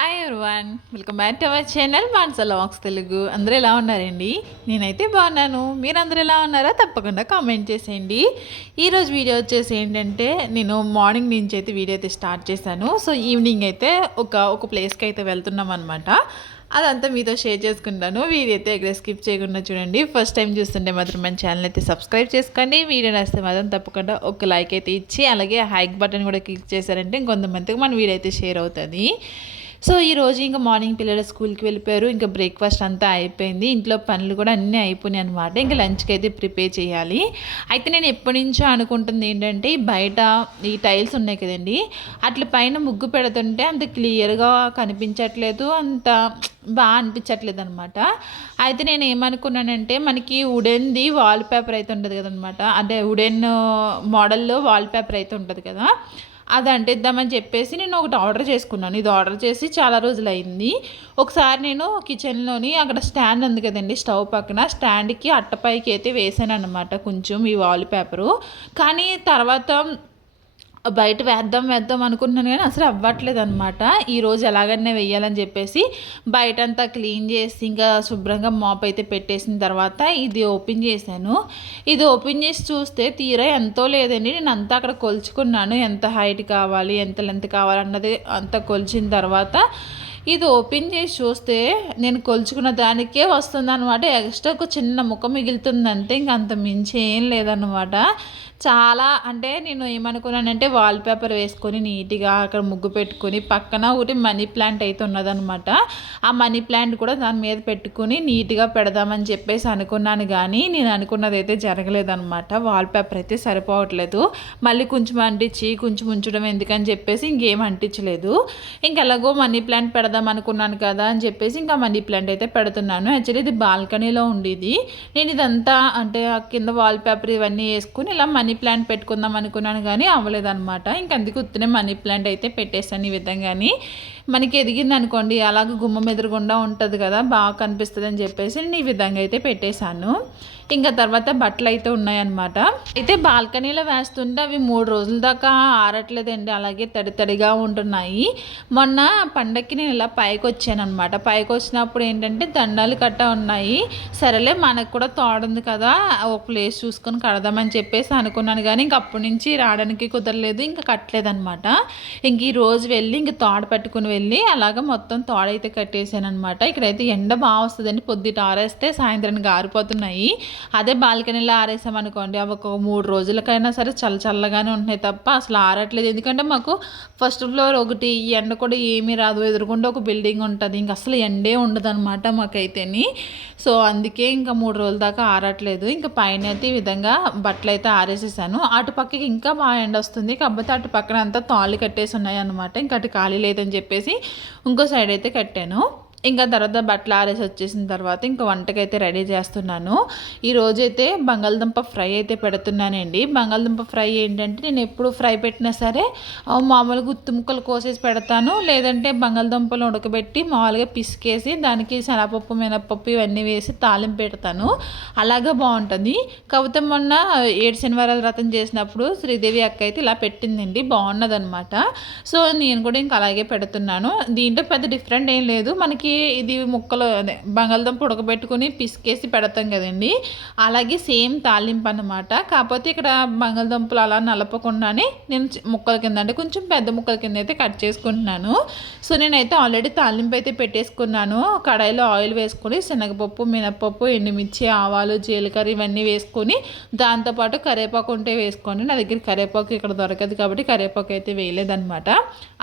Hi everyone, welcome back to our channel Manasa vlogs Telugu. అందరూ ఎలా ఉన్నారండి? నేనైతే బాగున్నాను. మీరందరూ ఎలా ఉన్నారో తప్పకుండా కామెంట్ చేసేయండి. ఈరోజు వీడియో వచ్చేసి ఏంటంటే, నేను మార్నింగ్ నుంచి అయితే వీడియో అయితే స్టార్ట్ చేశాను. సో ఈవినింగ్ అయితే ఒక ప్లేస్కి అయితే వెళ్తున్నాం అనమాట. అదంతా మీతో షేర్ చేసుకుంటాను. వీడియో అయితే ఎక్కడ స్కిప్ చేయకుండా చూడండి. ఫస్ట్ టైం చూస్తుంటే మాత్రం మన ఛానల్ అయితే సబ్స్క్రైబ్ చేసుకోండి. వీడియో నచ్చితే మాత్రం తప్పకుండా ఒక లైక్ అయితే ఇచ్చి, అలాగే హైక్ బటన్ కూడా క్లిక్ చేశారంటే ఇంకొంతమందికి మన వీడియో అయితే షేర్ అవుతుంది. సో ఈరోజు ఇంకా మార్నింగ్ పిల్లలు స్కూల్కి వెళ్ళిపోయారు. ఇంకా బ్రేక్ఫాస్ట్ అంతా అయిపోయింది. ఇంట్లో పనులు కూడా అన్నీ అయిపోయినాయి అనమాట. ఇంకా లంచ్కి అయితే ప్రిపేర్ చేయాలి. అయితే నేను ఎప్పటి నుంచో అనుకుంటుంది ఏంటంటే, బయట ఈ టైల్స్ ఉన్నాయి కదండి, అట్ల పైన ముగ్గు పెడుతుంటే అంత క్లియర్గా కనిపించట్లేదు, అంత బాగా అనిపించట్లేదు అనమాట. అయితే నేను ఏమనుకున్నానంటే, మనకి వుడెన్ది వాల్ పేపర్ అయితే ఉంటుంది కదనమాట, అంటే వుడెన్ మోడల్లో వాల్ పేపర్ అయితే ఉంటుంది కదా, అది అంటిద్దామని చెప్పేసి నేను ఒకటి ఆర్డర్ చేసుకున్నాను. ఇది ఆర్డర్ చేసి చాలా రోజులు అయింది. ఒకసారి నేను కిచెన్లోని అక్కడ స్టాండ్ ఉంది కదండి, స్టవ్ పక్కన స్టాండ్కి అట్టపైకి అయితే వేసాను అనమాట కొంచెం ఈ వాల్ పేపరు. కానీ తర్వాత బయట వేద్దాం అనుకుంటున్నాను, కానీ అసలు అవ్వట్లేదు అనమాట. ఈరోజు ఎలాగైనా వేయాలని చెప్పేసి బయటంతా క్లీన్ చేసి ఇంకా శుభ్రంగా మాప్ అయితే పెట్టేసిన తర్వాత ఇది ఓపెన్ చేశాను. ఇది ఓపెన్ చేసి చూస్తే తీరా ఎంతో లేదండి. నేను అంతా అక్కడ కొలుచుకున్నాను, ఎంత హైట్ కావాలి, ఎంత లెంత్ కావాలి అన్నది అంతా కొలిచిన తర్వాత ఇది ఓపెన్ చేసి చూస్తే నేను కొలుచుకున్న దానికే వస్తుంది అనమాట. ఎక్స్ట్రా ఒక చిన్న ముక్క మిగులుతుంది అంతే, ఇంక అంత మించి ఏం లేదనమాట. చాలా అంటే నేను ఏమనుకున్నానంటే, వాల్ పేపర్ వేసుకొని నీట్గా అక్కడ ముగ్గు పెట్టుకొని పక్కన ఒకటి మనీ ప్లాంట్ అయితే ఉన్నదనమాట. ఆ మనీ ప్లాంట్ కూడా దాని మీద పెట్టుకుని నీట్గా పెడదామని చెప్పేసి అనుకున్నాను, కానీ నేను అనుకున్నది అయితే జరగలేదనమాట. వాల్ పేపర్ అయితే సరిపోవట్లేదు. మళ్ళీ కొంచెం అంటించి కొంచెం ఉంచడం ఎందుకని చెప్పేసి ఇంకేం అంటించలేదు. ఇంకెలాగో మనీ ప్లాంట్ పెడదాం అనుకున్నాను కదా అని చెప్పేసి ఇంకా మనీ ప్లాంట్ అయితే పెడుతున్నాను. యాక్చువల్లీ ఇది బాల్కనీలో ఉండేది. నేను ఇదంతా అంటే కింద వాల్ పేపర్ ఇవన్నీ వేసుకుని ఇలా మనీ ప్లాంట్ పెట్టుకుందాం అనుకున్నాను, కానీ అవ్వలేదన్నమాట. ఇంకందుకు ఉత్తనే మనీ ప్లాంట్ అయితే పెట్టేస్తాను ఈ విధంగాని. మనకి ఎదిగింది అనుకోండి, అలాగే గుమ్మం ఎదురుగుండా ఉంటుంది కదా, బాగా కనిపిస్తుంది అని చెప్పేసి నేను ఈ విధంగా అయితే పెట్టేశాను. ఇంకా తర్వాత బట్టలు అయితే ఉన్నాయన్నమాట. అయితే బాల్కనీలో వేస్తుంటే అవి 3 రోజుల దాకా ఆరట్లేదండి, అలాగే తడిగా ఉంటున్నాయి. మొన్న పండక్కి నేను ఇలా పైకి వచ్చాను అనమాట. పైకి వచ్చినప్పుడు ఏంటంటే దండాలు కట్ట ఉన్నాయి. సరేలే మనకు కూడా తోడుంది కదా, ఒక ప్లేస్ చూసుకొని కడదామని చెప్పేసి అనుకున్నాను, కానీ ఇంక అప్పటి నుంచి రావడానికి కుదరలేదు, ఇంకా కట్టలేదనమాట. ఇంక ఈ రోజు వెళ్ళి ఇంక తోడ పట్టుకుని వెళ్ళి అలాగ మొత్తం తోడైతే కట్టేసాను అనమాట. ఇక్కడైతే ఎండ బాగా వస్తుందండి, పొద్దుట ఆరేస్తే సాయంత్రానికి ఆరిపోతున్నాయి. అదే బాల్కనీలో ఆరేసామనుకోండి, అవి ఒక 3 రోజులకైనా సరే చల్లగానే ఉంటున్నాయి తప్ప అసలు ఆరట్లేదు. ఎందుకంటే మాకు ఫస్ట్ ఫ్లోర్ ఒకటి, ఎండ కూడా ఏమీ రాదు, ఎదురుకుండా ఒక బిల్డింగ్ ఉంటుంది, ఇంక అసలు ఎండే ఉండదు అనమాట మాకైతేని. సో అందుకే ఇంకా 3 రోజుల దాకా ఆరట్లేదు. ఇంకా పైన అయితే ఈ విధంగా బట్టలు అయితే ఆరేసేసాను. అటు పక్కకి ఇంకా బాగా ఎండ వస్తుంది, కాకపోతే అటు పక్కన అంతా తాళ్ళు కట్టేసి ఉన్నాయి అనమాట. ఇంకా అటు ఖాళీ లేదని చెప్పేసి ఇంకో సైడ్ అయితే కట్టాను. ఇంకా తర్వాత బట్టలు ఆరేసి వచ్చేసిన తర్వాత ఇంకా వంటకైతే రెడీ చేస్తున్నాను. ఈరోజైతే బంగాళదుంప ఫ్రై అయితే పెడుతున్నానండి. బంగాళదుంప ఫ్రై ఏంటంటే, నేను ఎప్పుడు ఫ్రై పెట్టినా సరే మామూలుగా గుత్తి ముక్కలు కోసేసి పెడతాను, లేదంటే బంగాళదుంపలు ఉడకబెట్టి మామూలుగా పిసికేసి దానికి శనగపప్పు మినపప్పు ఇవన్నీ వేసి తాలింపు పెడతాను, అలాగే బాగుంటుంది. కాకపోతే మొన్న 7 శనివారాల వ్రతం చేసినప్పుడు శ్రీదేవి అక్క అయితే ఇలా పెట్టిందండి, బాగున్నదనమాట. సో నేను కూడా ఇంకా అలాగే పెడుతున్నాను. దీంట్లో పెద్ద డిఫరెంట్ ఏం లేదు. మనకి ఇది ముక్కలు అదే బంగాళదుంప ఉడకబెట్టుకుని పిసికేసి పెడతాం కదండి, అలాగే సేమ్ తాలింపు అన్నమాట. కాకపోతే ఇక్కడ బంగాళదుంపలు అలా నలపకుండానే నేను ముక్కల కింద అంటే కొంచెం పెద్ద ముక్కల కింద అయితే కట్ చేసుకుంటున్నాను. సో నేనైతే ఆల్రెడీ తాలింపు అయితే పెట్టేసుకున్నాను. కడాయిలో ఆయిల్ వేసుకొని శనగపప్పు మినపప్పు ఎండుమిర్చి ఆవాలు జీలకర్ర ఇవన్నీ వేసుకొని, దాంతోపాటు కరివేపాకు ఉంటే వేసుకోండి. నా దగ్గర కరివేపాకు ఇక్కడ దొరకదు కాబట్టి కరివేపాకు అయితే వేయలేదన్నమాట.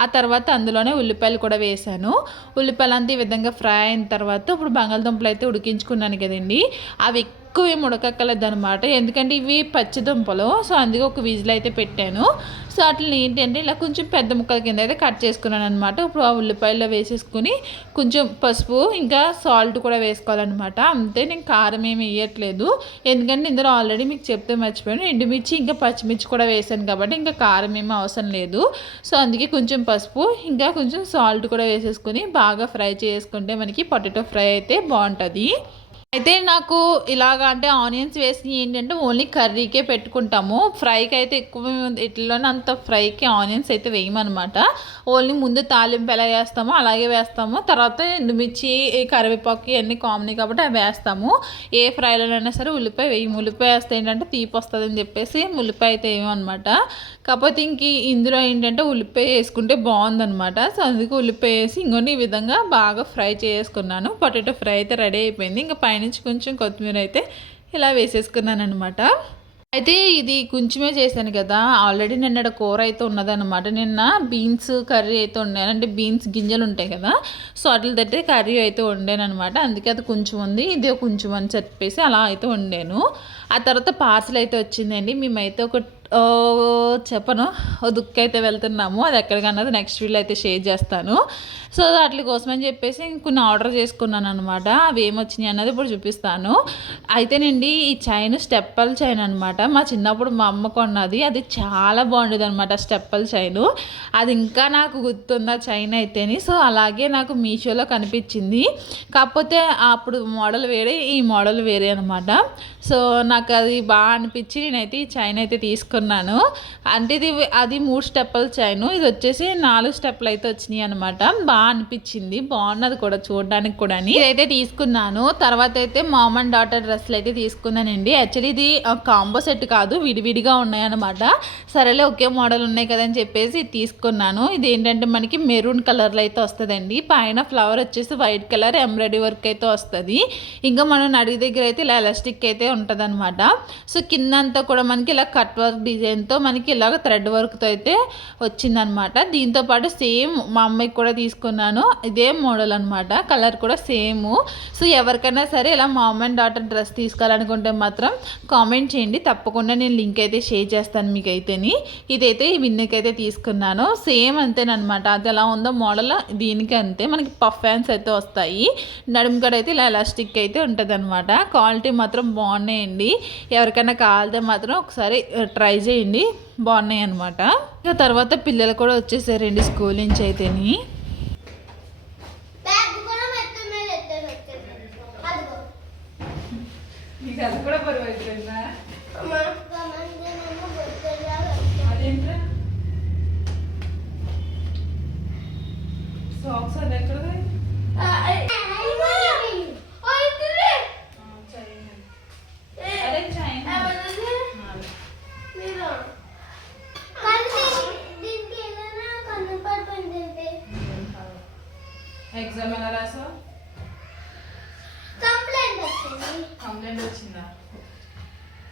ఆ తర్వాత అందులోనే ఉల్లిపాయలు కూడా వేసాను. ఉల్లిపాయలు అంతా ఈ విధంగా ఫ్రై అయిన తర్వాత ఇప్పుడు బంగాళదుంపలు అయితే ఉడికించుకున్నాను కదండి, అవి ఎక్కువ ఏమి ఉడకక్కలేదు అనమాట, ఎందుకంటే ఇవి పచ్చిదుంపలు. సో అందుకే ఒక విజిల్ అయితే పెట్టాను. సో అట్లా ఏంటంటే ఇలా కొంచెం పెద్ద ముక్కల కింద అయితే కట్ చేసుకున్నాను అనమాట. ఇప్పుడు ఆ ఉల్లిపాయల్లో వేసేసుకుని కొంచెం పసుపు ఇంకా సాల్ట్ కూడా వేసుకోవాలన్నమాట. అంతే, నేను కారం ఏమి వేయట్లేదు, ఎందుకంటే ఇందులో ఆల్రెడీ మీకు చెప్తే మర్చిపోయాను, ఎండుమిర్చి ఇంకా పచ్చిమిర్చి కూడా వేసాను కాబట్టి ఇంకా కారం ఏమీ అవసరం లేదు. సో అందుకే కొంచెం పసుపు ఇంకా కొంచెం సాల్ట్ కూడా వేసేసుకుని బాగా ఫ్రై చేసుకుంటే మనకి పొటాటో ఫ్రై అయితే బాగుంటుంది. అయితే నాకు ఇలాగా అంటే ఆనియన్స్ వేసి ఏంటంటే ఓన్లీ కర్రీకే పెట్టుకుంటాము. ఫ్రైకి అయితే ఎక్కువ ఇట్లలోనే అంత ఫ్రైకి ఆనియన్స్ అయితే వేయమనమాట. ఓన్లీ ముందు తాలింపు ఎలా వేస్తామో అలాగే వేస్తాము. తర్వాత ఎండుమిర్చి కరివేపాకు ఇవన్నీ కామన్ కాబట్టి అవి వేస్తాము. ఏ ఫ్రైలోనైనా సరే ఉల్లిపాయ వేయము. ఉల్లిపాయ వేస్తే ఏంటంటే తీపి వస్తుందని చెప్పేసి ఉల్లిపాయ అయితే వేయమన్నమాట. కాకపోతే ఇందులో ఏంటంటే ఉల్లిపాయ వేసుకుంటే బాగుందనమాట. సో అందుకే ఉల్లిపాయ వేసి ఇంకొన్ని ఈ విధంగా బాగా ఫ్రై చేసుకున్నాను. పొటాటో ఫ్రై అయితే రెడీ అయిపోయింది. ఇంకా పైనుంచి కొంచెం కొత్తిమీర అయితే ఇలా వేసేసుకున్నాను అనమాట. అయితే ఇది కొంచెమే చేశాను కదా, ఆల్రెడీ నిన్న కూర అయితే ఉన్నదన్నమాట. నిన్న బీన్స్ కర్రీ అయితే వండాను, అంటే బీన్స్ గింజలు ఉంటాయి కదా, సో వాటి తట్టి కర్రీ అయితే వండాను అనమాట. అందుకే అది కొంచెం ఉంది, ఇది కొంచెం అని చెప్పేసి అలా అయితే వండాను. ఆ తర్వాత పార్సల్ అయితే వచ్చిందండి. మేమైతే ఒక చెప్పను దుక్కు అయితే వెళ్తున్నాము. అది ఎక్కడికన్నది నెక్స్ట్ వీడియో అయితే షేర్ చేస్తాను. సో వాటి కోసమని చెప్పేసి కొన్ని ఆర్డర్ చేసుకున్నాను అనమాట. అవి ఏమొచ్చినాయి అన్నది ఇప్పుడు చూపిస్తాను. అయితేనండి ఈ చైన్ స్టెప్పల్ చైన్ అనమాట. మా చిన్నప్పుడు మా అమ్మ కొన్నది, అది చాలా బాగుండేది అనమాట స్టెప్పల్ చైను. అది ఇంకా నాకు గుర్తుంది ఆ చైన్ అయితేని. సో అలాగే నాకు మీషోలో కనిపించింది. కాకపోతే అప్పుడు మోడల్ వేరే, ఈ మోడల్ వేరే అనమాట. సో నాకు అది బాగా అనిపించి నేనైతే ఈ చైన్ అయితే తీసుకున్నాను. అంటే అది 3 స్టెప్పుల చైన్, ఇది వచ్చేసి 4 స్టెప్పులు అయితే వచ్చినాయి అనమాట. బాగా అనిపించింది, బాగున్నది కూడా చూడడానికి కూడా. ఇదైతే తీసుకున్నాను. తర్వాత అయితే మామ్ అండ్ డాటర్ డ్రెస్సులు అయితే తీసుకున్నానండి. యాక్చువల్లీ ఇది కాంబో సెట్ కాదు, విడివిడిగా ఉన్నాయన్నమాట. సరేలే ఒకే మోడల్ ఉన్నాయి కదని చెప్పేసి తీసుకున్నాను. ఇది ఏంటంటే మనకి మెరూన్ కలర్లో అయితే వస్తుందండి. పైన ఫ్లవర్ వచ్చేసి వైట్ కలర్ ఎంబ్రాయిడరీ వర్క్ అయితే వస్తుంది. ఇంకా మనం నడుగు దగ్గర అయితే ఇలా ఎలాస్టిక్ అయితే ఉంటుంది అనమాట. సో కిందంతా కూడా మనకి ఇలా కట్ వర్క్ డిజైన్తో మనకి ఇలాగ థ్రెడ్ వర్క్తో అయితే వచ్చిందనమాట. దీంతోపాటు సేమ్ మా అమ్మాయికి కూడా తీసుకున్నాను, ఇదే మోడల్ అనమాట. కలర్ కూడా సేమ్. సో ఎవరికైనా సరే ఇలా మామ్ అండ్ డాటర్ డ్రెస్ తీసుకోవాలనుకుంటే మాత్రం కామెంట్ చేయండి, తప్పకుండా నేను లింక్ అయితే షేర్ చేస్తాను మీకు అయితేని. ఇదైతే ఈ విన్నుకి అయితే తీసుకున్నాను. సేమ్ అంతేనమాట, అది ఎలా ఉందో మోడల్ దీనికి అంతే. మనకి పఫ్ హ్యాండ్స్ అయితే వస్తాయి, నడుము కాడ అయితే ఇలా ఎలాస్టిక్ అయితే ఉంటుంది అనమాట. క్వాలిటీ మాత్రం బాగున్నాయండి. ఎవరికైనా కావాలితే మాత్రం ఒకసారి ట్రై చేయండి, బాగున్నాయి అనమాట. ఇక తర్వాత పిల్లలు కూడా వచ్చేసారండి స్కూల్ నుంచి అయితేని. అది కూడా పర్వాలేదా సాక్స్ అది ఎక్కడ ఎగ్జామ్ ఎలా రాసావు? కంప్లైంట్ వచ్చిందా?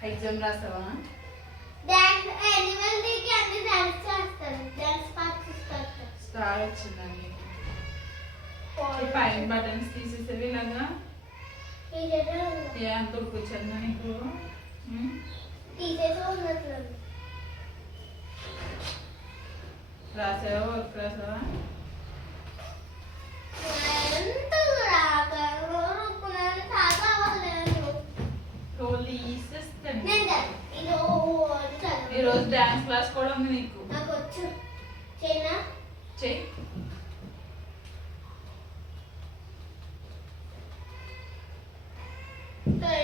ఎగ్జామ్ రాసావా? స్టార్ వచ్చిందండి. పైన బటన్స్ తీసేసేవి ఇలాగా ఏ అంత ఉడికొచ్చాను నీకు? రాసావా? వర్క్ రాసావా? ఈరోజు డాన్స్ క్లాస్ కూడా ఉంది నీకు. చెయ్యి.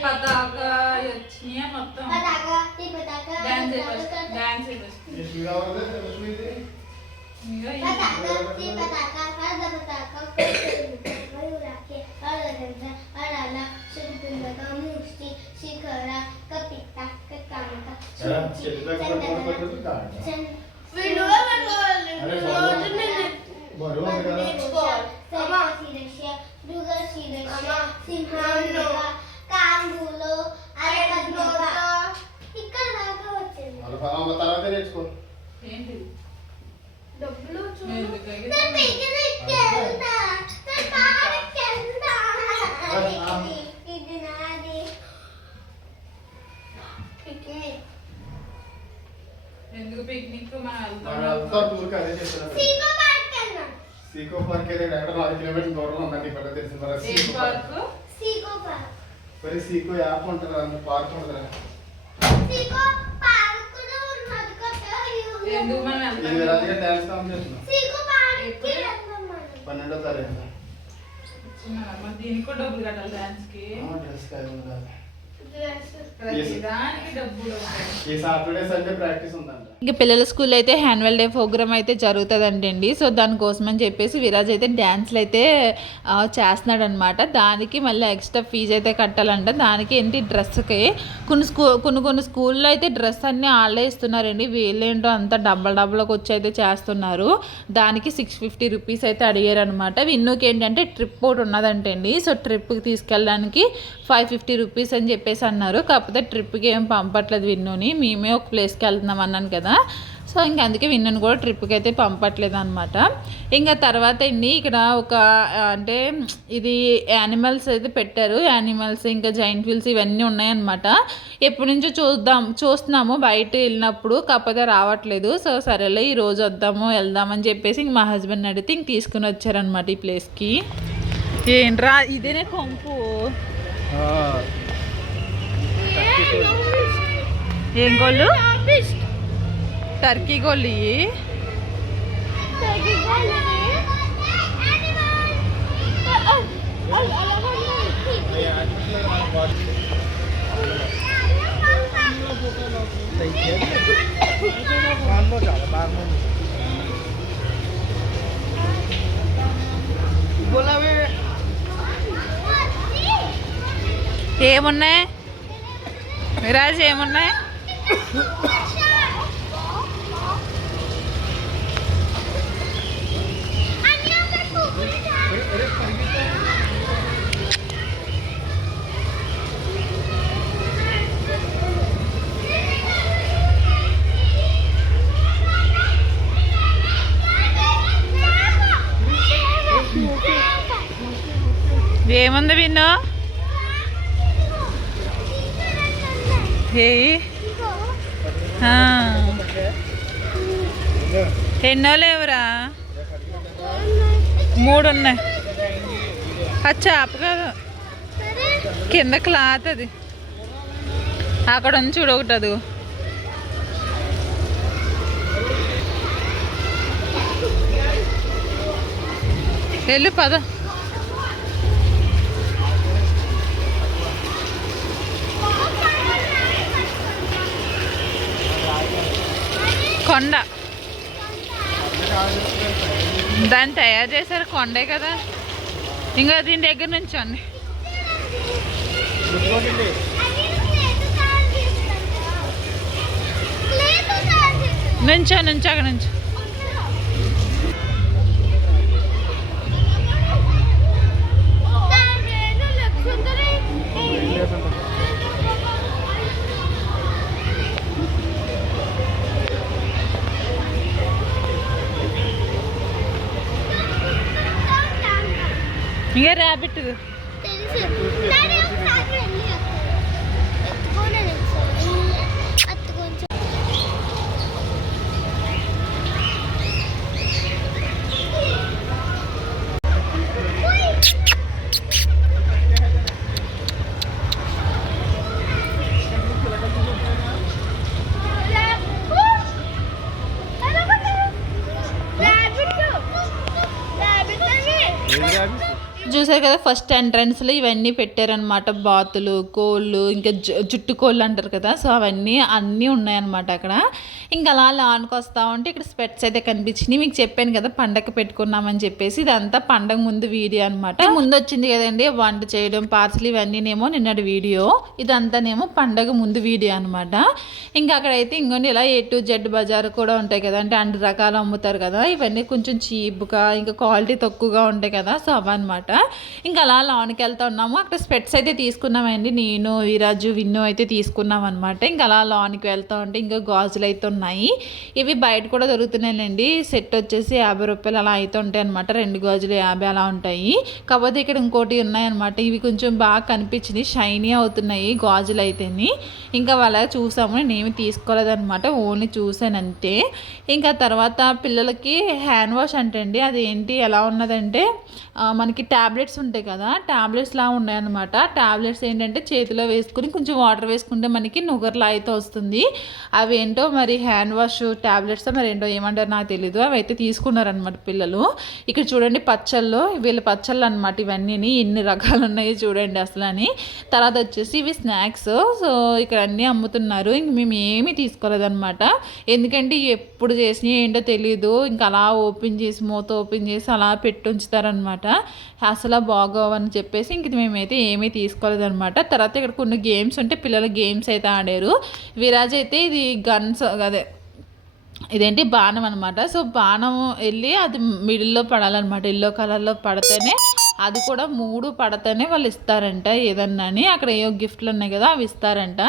పతాక వచ్చినాయా మొత్తం? డాన్స్ ఏంటి డబ్బులు ఎందుకు పిక్నిక్ సీకో పార్క్ వెళ్ళి 4 కిలోమీటర్ల దూరంలో ఉందండి. ఇక్కడ తెలిసింది మరి సీకో యాప్ ఉంటుంది, అంత పార్క్ ఉంటుంది. డాన్స్ కాంపిటీషన్ 12వ తారీఖు దీనికి కూడా డబ్బులు కట్టాలి డాన్స్కి. డ్రెస్ దానికి డబ్బులు ఈ సాటర్డే సండే ప్రాక్టీస్ ఉందంట. ఇంకా పిల్లల స్కూల్ అయితే యాన్యువల్ డే ప్రోగ్రామ్ అయితే జరుగుతుందంటండి. సో దానికోసం అని చెప్పేసి విరాజ్ అయితే డ్యాన్స్లు అయితే చేస్తున్నాడు అనమాట. దానికి మళ్ళీ ఎక్స్ట్రా ఫీజు అయితే కట్టాలంట. దానికి ఏంటి డ్రెస్కి కొన్ని స్కూల్లో అయితే డ్రెస్ అన్నీ వాళ్ళే ఇస్తున్నారండి. వీళ్ళేంటో అంతా డబ్బలకు వచ్చి అయితే చేస్తున్నారు. దానికి 650 రూపీస్ అయితే అడిగారు అనమాట. విన్నుకి ఏంటంటే ట్రిప్ ఒకటి ఉన్నదంటండి. సో ట్రిప్కి తీసుకెళ్ళడానికి 550 రూపీస్ అని చెప్పేసి అన్నారు. కాకపోతే ట్రిప్కి ఏం పంపట్లేదు విన్నుని. మేమే ఒక ప్లేస్కి వెళ్తున్నాం అన్నాను కదా. సో ఇంకా అందుకే విన్నను కూడా ట్రిప్కి అయితే పంపట్లేదు అనమాట. ఇంకా తర్వాత ఇక్కడ ఒక అంటే ఇది యానిమల్స్ అయితే పెట్టారు. యానిమల్స్ ఇంకా జైంట్ వీల్స్ ఇవన్నీ ఉన్నాయన్నమాట. ఎప్పటి నుంచో చూస్తున్నాము బయట వెళ్ళినప్పుడు, కాకపోతే రావట్లేదు. సో సరేలే ఈరోజు వెళ్దామని చెప్పేసి ఇంక మా హస్బెండ్ అడిగితే ఇంక తీసుకుని వచ్చారనమాట ఈ ప్లేస్కి. ఏంట్రా ఇదేనే కొంపు? ఏం గోళ్ళు? టర్కీ గోళ్ళు. ఏమున్నాయి విరాజ్? ఏమున్నాయి? ఏముంది విన్ను? ఎన్నో లేవురా? 3 ఉన్నాయి. అది చేప కాదు, కింద క్లాత్. అది అక్కడ ఉంది చూడు ఒకటి. అది వెళ్ళు పద. కొండ దాన్ని తయారు చేశారు, కొండే కదా. ఇంకా దీని దగ్గర నుంచోండి. నుంచో అక్కడ నుంచి. ఇంకా ర్యాబిట్ చూసారు కదా. ఫస్ట్ ఎంట్రన్స్లో ఇవన్నీ పెట్టారనమాట. బాతులు, కోళ్ళు, ఇంకా జుట్టు కోళ్ళు అంటారు కదా. సో అన్నీ ఉన్నాయన్నమాట అక్కడ. ఇంకా అలా లాన్కి వస్తూ ఉంటే ఇక్కడ స్పెట్స్ అయితే కనిపించినాయి. మీకు చెప్పాను కదా పండగ పెట్టుకున్నామని చెప్పేసి. ఇదంతా పండగ ముందు వీడియో అనమాట. ముందు వచ్చింది కదండి వంట చేయడం, పార్సల్ ఇవన్నీనేమో నిన్నటి వీడియో. ఇదంతానేమో పండగ ముందు వీడియో అనమాట. ఇంకా అక్కడైతే ఇంకొన్ని ఇలా A to Z బజార్ కూడా ఉంటాయి కదా. అంటే అన్ని రకాలు అమ్ముతారు కదా. ఇవన్నీ కొంచెం చీప్గా ఇంకా క్వాలిటీ తక్కువగా ఉంటాయి కదా. సో అవన్నమాట. ఇంకా అలా లాన్కి వెళ్తా ఉన్నాము. అక్కడ స్పెట్స్ అయితే తీసుకున్నామండి. నేను, విరాజు, విన్ను అయితే తీసుకున్నాం అనమాట. ఇంకా అలా లాన్కి వెళ్తా ఉంటే ఇంకా గాజులు అయితే ఉన్నాయి. ఇవి బయట కూడా దొరుకుతున్నాయండి. సెట్ వచ్చేసి 50 రూపాయలు అలా అయితే ఉంటాయి అనమాట. 2 గాజులు 50 అలా ఉంటాయి. కాకపోతే ఇక్కడ ఇంకోటి ఉన్నాయన్నమాట. ఇవి కొంచెం బాగా కనిపించింది, షైనీ అవుతున్నాయి గాజులు అయితేని. ఇంకా అలా చూసాము. నేనేమి తీసుకోలేదన్నమాట, ఓన్లీ చూసానంతే. ఇంకా తర్వాత పిల్లలకి హ్యాండ్ వాష్ అంటే అండి, అదేంటి ఎలా ఉన్నదంటే మనకి ట్యాబ్లెట్స్ ఉంటాయి కదా, ట్యాబ్లెట్స్లా ఉన్నాయన్నమాట. ట్యాబ్లెట్స్ ఏంటంటే చేతిలో వేసుకుని కొంచెం వాటర్ వేసుకుంటే మనకి నుగర్లా అయితే వస్తుంది. అవి ఏంటో మరి హ్యాండ్ వాష్ ట్యాబ్లెట్స్ మరి ఏంటో ఏమంటారు నాకు తెలీదు. అవి అయితే తీసుకున్నారనమాట పిల్లలు. ఇక్కడ చూడండి పచ్చళ్ళు, వీళ్ళ పచ్చళ్ళు అనమాట ఇవన్నీ. ఎన్ని రకాలు ఉన్నాయో చూడండి అసలు అని. తర్వాత వచ్చేసి ఇవి స్నాక్స్. సో ఇక్కడ అన్నీ అమ్ముతున్నారు. ఇంక మేము ఏమీ తీసుకోలేదన్నమాట. ఎందుకంటే ఎప్పుడు చేసినా ఏంటో తెలీదు. ఇంకా అలా ఓపెన్ చేసి మూత ఓపెన్ చేసి అలా పెట్టి ఉంచుతారనమాట. అసలు బాగోవని చెప్పేసి ఇంక మేమైతే ఏమీ తీసుకోలేదనమాట. తర్వాత ఇక్కడ కొన్ని గేమ్స్ ఉంటే పిల్లలు గేమ్స్ అయితే ఆడారు. విరాజ్ అయితే ఇది గన్స్ అదే ఇదేంటి బాణం అనమాట. సో బాణం వెళ్ళి అది మిడిల్లో పడాలన్నమాట. ఎల్లో కలర్లో పడితేనే, అది కూడా 3 పడితేనే వాళ్ళు ఇస్తారంట ఏదన్నా అని. అక్కడ ఏవో గిఫ్ట్లు ఉన్నాయి కదా అవి ఇస్తారంట.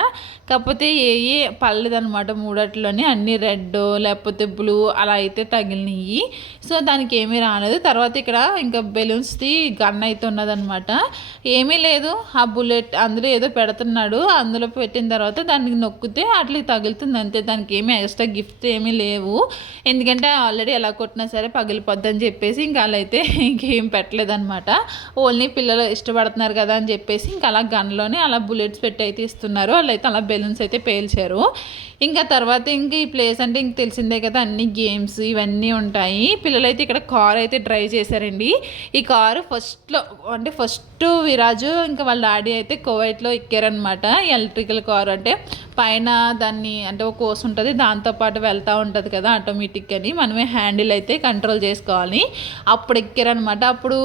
కాకపోతే ఏ పడలేదనమాట 3 అన్నీ రెడ్ లేకపోతే బ్లూ అలా అయితే తగిలినాయి. సో దానికి ఏమీ రాలేదు. తర్వాత ఇక్కడ ఇంకా బెలూన్స్ది గన్ అయితే ఉన్నదనమాట. ఏమీ లేదు, ఆ బుల్లెట్ అందులో ఏదో పెడుతున్నాడు. అందులో పెట్టిన తర్వాత దానికి నొక్కితే అట్లా తగులుతుంది అంతే. దానికి ఏమీ ఎక్స్ట్రా గిఫ్ట్ ఏమీ లేవు. ఎందుకంటే ఆల్రెడీ ఎలా కొట్టినా సరే పగిలిపోద్ది అని చెప్పేసి ఇంకా అలా అయితే ఇంకేం పెట్టలేదన్నమాట. ఓన్లీ పిల్లలు ఇష్టపడుతున్నారు కదా అని చెప్పేసి ఇంకా అలా గన్లోనే అలా బుల్లెట్స్ పెట్టి అయితే ఇస్తున్నారు. వాళ్ళు అయితే అలా బెలూన్స్ అయితే పేల్చారు. ఇంకా తర్వాత ఇంక ఈ ప్లేస్ అంటే ఇంక తెలిసిందే కదా, అన్ని గేమ్స్ ఇవన్నీ ఉంటాయి. పిల్లలైతే ఇక్కడ కార్ అయితే డ్రైవ్ చేశారండి. ఈ కారు ఫస్ట్ విరాజు ఇంకా వాళ్ళ డాడీ అయితే కువైట్లో ఎక్కారనమాట. ఎలక్ట్రికల్ కార్ అంటే పైన దాన్ని అంటే ఒక కోర్స్ ఉంటుంది, దాంతోపాటు వెళ్తూ ఉంటుంది కదా ఆటోమేటిక్ అని. మనమే హ్యాండిల్ అయితే కంట్రోల్ చేసుకోవాలి. అప్పుడు ఎక్కారనమాట. అప్పుడు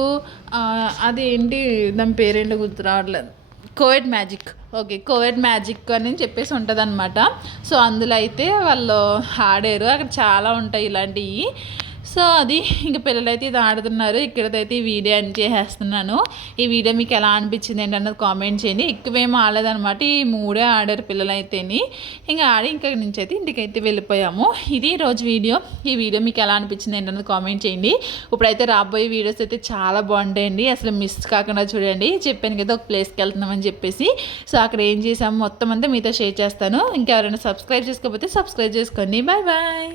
అది ఏంటి దాని పేరేంటో గుర్తు రావట్లేదు. కోవిడ్ మ్యాజిక్ అని చెప్పేసి ఉంటుంది అనమాట. సో అందులో అయితే వాళ్ళు ఆడారు. అక్కడ చాలా ఉంటాయి ఇలాంటివి. సో అది ఇంకా పిల్లలైతే ఇది ఆడుతున్నారు. ఇక్కడైతే ఈ వీడియో ఎండ్ చేసేస్తున్నాను. ఈ వీడియో మీకు ఎలా అనిపించింది ఏంటన్నది కామెంట్ చేయండి. ఎక్కువేం ఆడలేదనమాట, ఈ 3 ఆడారు పిల్లలైతేని. ఇంకా ఆడి ఇంకా నుంచి అయితే ఇంటికైతే వెళ్ళిపోయాము. ఇది రోజు వీడియో. ఈ వీడియో మీకు ఎలా అనిపించింది ఏంటన్నది కామెంట్ చేయండి. ఇప్పుడైతే రాబోయే వీడియోస్ అయితే చాలా బాగుంటాయండి. అసలు మిస్ కాకుండా చూడండి. చెప్పాను కదా ఒక ప్లేస్కి వెళ్తున్నామని చెప్పేసి. సో అక్కడ ఏం చేసాము మొత్తం అంతా మీతో షేర్ చేస్తాను. ఇంకెవరైనా సబ్స్క్రైబ్ చేసుకోకపోతే సబ్స్క్రైబ్ చేసుకోండి. Bye bye.